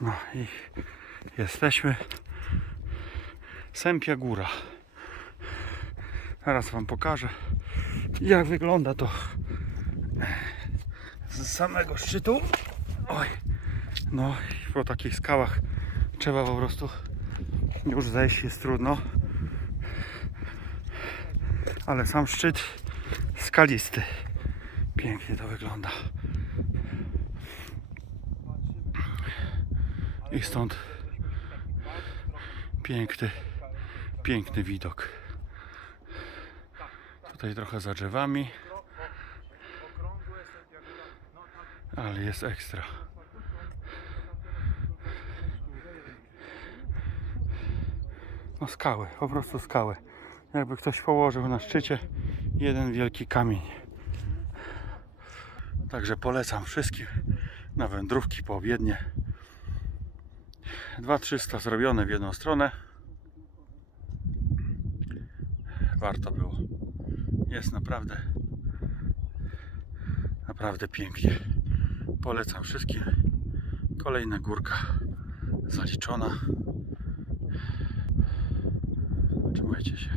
No i jesteśmy. Sępia Góra. Teraz Wam pokażę, jak wygląda to z samego szczytu. Oj, no i po takich skałach trzeba po prostu już zejść, jest trudno. Ale sam szczyt skalisty. Pięknie to wygląda. I stąd piękny, piękny widok. Tutaj trochę za drzewami, ale jest ekstra. No skały, po prostu skały. Jakby ktoś położył na szczycie jeden wielki kamień. Także polecam wszystkim na wędrówki poobiednie. 2300 zrobione w jedną stronę. Warto było. Jest naprawdę naprawdę pięknie. Polecam wszystkim. Kolejna górka zaliczona. Trzymajcie się.